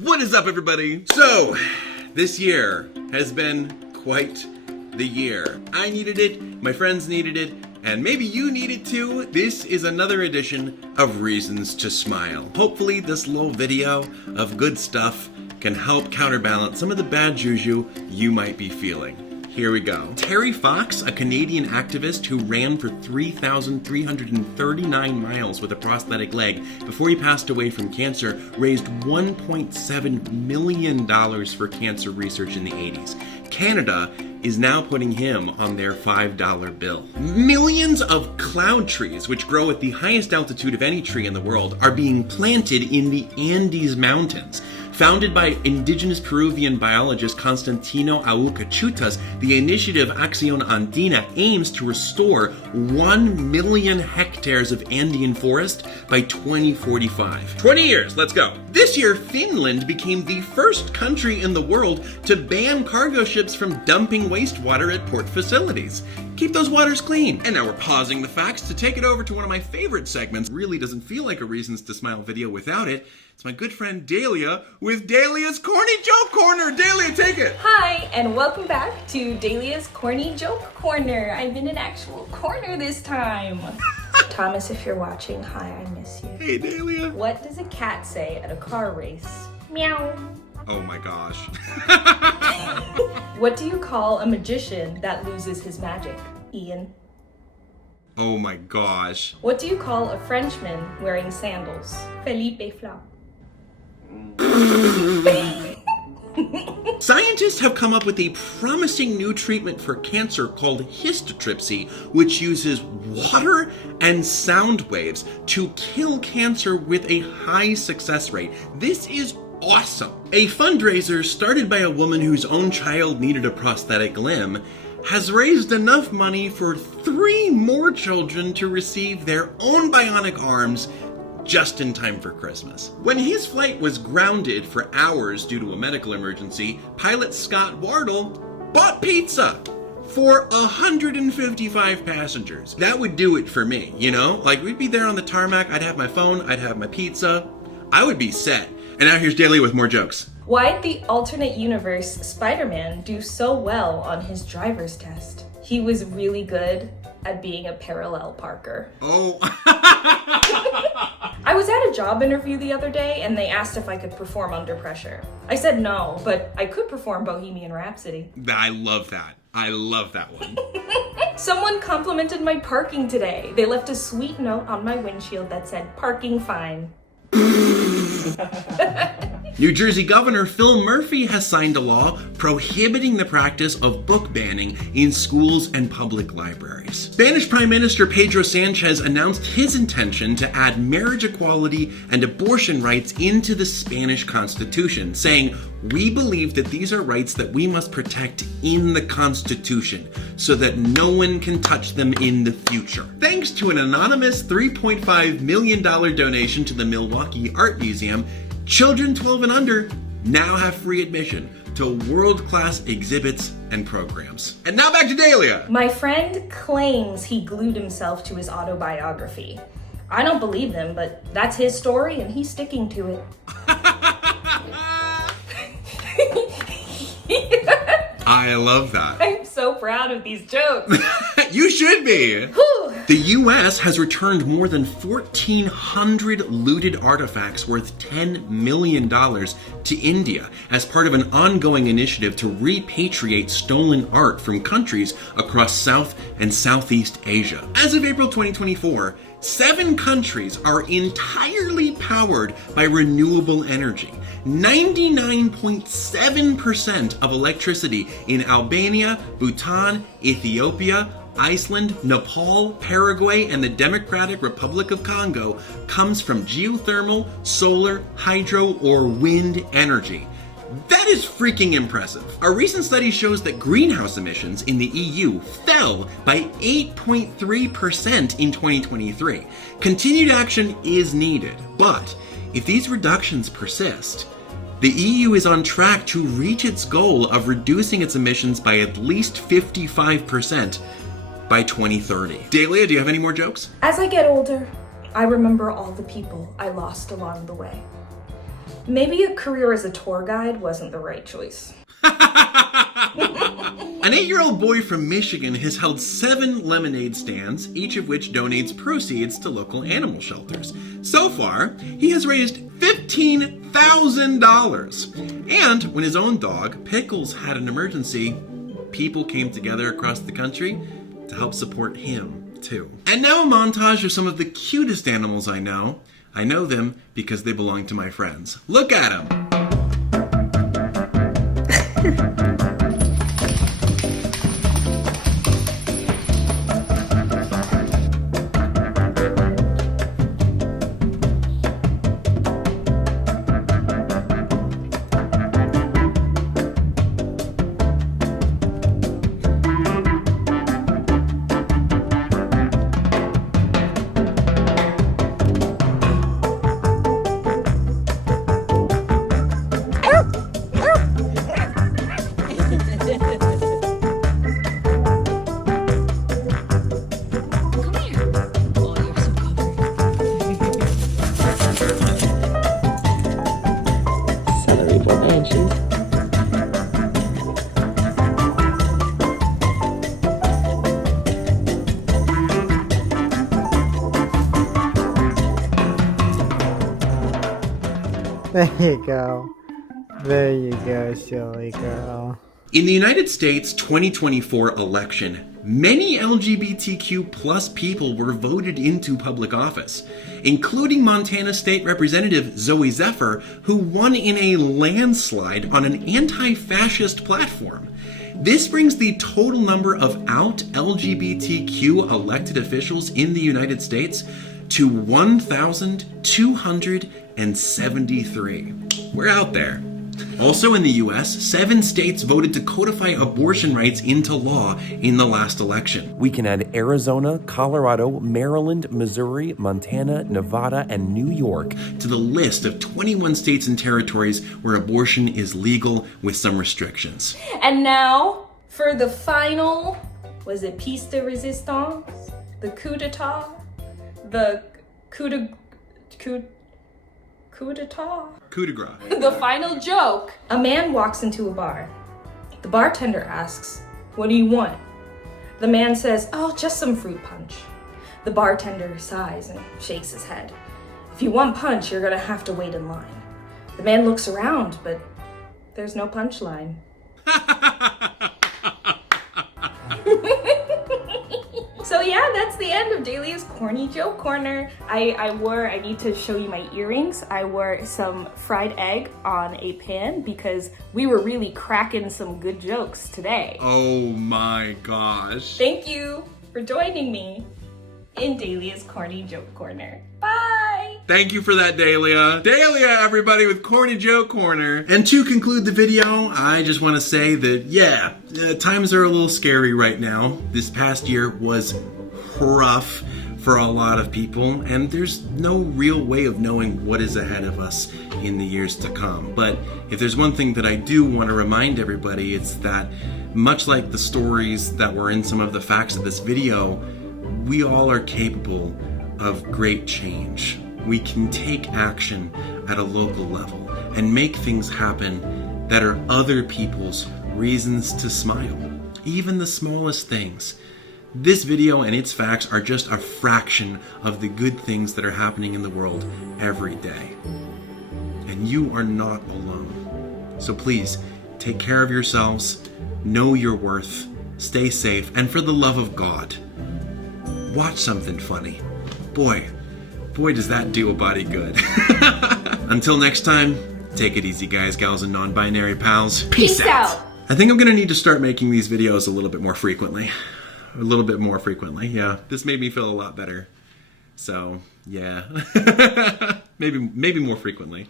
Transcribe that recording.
What is up, everybody? So, this year has been quite the year. I needed it, my friends needed it, and maybe you need it too. This is another edition of Reasons to Smile. Hopefully this little video of good stuff can help counterbalance some of the bad juju you might be feeling. Here we go. Terry Fox, a Canadian activist who ran for 3,339 miles with a prosthetic leg before he passed away from cancer, raised $1.7 million for cancer research in the 80s. Canada is now putting him on their $5 bill. Millions of cloud trees, which grow at the highest altitude of any tree in the world, are being planted in the Andes Mountains. Founded by indigenous Peruvian biologist Constantino Aucachutas, the initiative Acción Andina aims to restore 1 million hectares of Andean forest by 2045. 20 years, let's go. This year, Finland became the first country in the world to ban cargo ships from dumping wastewater at port facilities. Keep those waters clean. And now we're pausing the facts to take it over to one of my favorite segments. Really doesn't feel like a Reasons to Smile video without it. It's my good friend Dalia with Dalia's Corny Joke Corner. Dalia, take it. Hi, and welcome back to Dalia's Corny Joke Corner. I'm in an actual corner this time. Thomas, if you're watching, hi, I miss you. Hey, Dalia. What does a cat say at a car race? Meow. Oh my gosh. What do you call a magician that loses his magic? Ian. Oh my gosh. What do you call a Frenchman wearing sandals? Felipe Fla. Scientists have come up with a promising new treatment for cancer called histotripsy, which uses water and sound waves to kill cancer with a high success rate. This is awesome. A fundraiser started by a woman whose own child needed a prosthetic limb has raised enough money for 3 more children to receive their own bionic arms just in time for Christmas. When his flight was grounded for hours due to a medical emergency, pilot Scott Wardle bought pizza for 155 passengers. That would do it for me, you know? Like, we'd be there on the tarmac, I'd have my phone, I'd have my pizza, I would be set. And now here's Dalia with more jokes. Why'd the alternate universe Spider-Man do so well on his driver's test? He was really good at being a parallel parker. Oh. I was at a job interview the other day and they asked if I could perform under pressure. I said no, but I could perform Bohemian Rhapsody. I love that. I love that one. Someone complimented my parking today. They left a sweet note on my windshield that said, "Parking fine." New Jersey Governor Phil Murphy has signed a law prohibiting the practice of book banning in schools and public libraries. Spanish Prime Minister Pedro Sanchez announced his intention to add marriage equality and abortion rights into the Spanish Constitution, saying, "We believe that these are rights that we must protect in the Constitution so that no one can touch them in the future." Thanks to an anonymous $3.5 million donation to the Milwaukee Art Museum, children 12 and under now have free admission to world-class exhibits and programs. And now back to Dalia. My friend claims he glued himself to his autobiography. I don't believe him, but that's his story and he's sticking to it. I love that. I'm so proud of these jokes. You should be. Whew. The U.S. has returned more than 1,400 looted artifacts worth $10 million to India as part of an ongoing initiative to repatriate stolen art from countries across South and Southeast Asia. As of April 2024, 7 countries are entirely powered by renewable energy. 99.7% of electricity in Albania, Bhutan, Ethiopia, Iceland, Nepal, Paraguay, and the Democratic Republic of Congo comes from geothermal, solar, hydro, or wind energy. That is freaking impressive. A recent study shows that greenhouse emissions in the EU fell by 8.3% in 2023. Continued action is needed, but if these reductions persist, the EU is on track to reach its goal of reducing its emissions by at least 55% by 2030. Dalia, do you have any more jokes? As I get older, I remember all the people I lost along the way. Maybe a career as a tour guide wasn't the right choice. An 8-year-old boy from Michigan has held 7 lemonade stands, each of which donates proceeds to local animal shelters. So far, he has raised $15,000. And when his own dog, Pickles, had an emergency, people came together across the country to help support him, too. And now a montage of some of the cutest animals I know. I know them because they belong to my friends. Look at them! There you go. There you go, silly girl. In the United States 2024 election, many LGBTQ plus people were voted into public office, including Montana State Representative Zoe Zephyr, who won in a landslide on an anti-fascist platform. This brings the total number of out LGBTQ elected officials in the United States to 1,273. We're out there. Also in the US, 7 states voted to codify abortion rights into law in the last election. We can add Arizona, Colorado, Maryland, Missouri, Montana, Nevada, and New York to the list of 21 states and territories where abortion is legal with some restrictions. And now for the final, was it piece de resistance? The coup d'etat? The coup d'etat? Coup de grace. The final joke. A man walks into a bar. The bartender asks, "What do you want?" The man says, "Oh, just some fruit punch." The bartender sighs and shakes his head. "If you want punch, you're gonna have to wait in line." The man looks around, but there's no punchline. So yeah, that's the end of Dalia's Corny Joke Corner. I need to show you my earrings. I wore some fried egg on a pan because we were really cracking some good jokes today. Oh my gosh. Thank you for joining me in Dalia's Corny Joke Corner. Bye! Thank you for that, Dalia. Dalia, everybody, with Corny Joke Corner. And to conclude the video, I just want to say that, yeah, times are a little scary right now. This past year was rough for a lot of people, and there's no real way of knowing what is ahead of us in the years to come. But if there's one thing that I do want to remind everybody, it's that much like the stories that were in some of the facts of this video, we all are capable of great change. We can take action at a local level and make things happen that are other people's reasons to smile. Even the smallest things. This video and its facts are just a fraction of the good things that are happening in the world every day. And you are not alone. So please, take care of yourselves, know your worth, stay safe, and for the love of God, watch something funny. Boy, does that do a body good. Until next time, take it easy, guys, gals, and non-binary pals. Peace out. I think I'm gonna need to start making these videos a little bit more frequently. Yeah. This made me feel a lot better. So, yeah. maybe more frequently.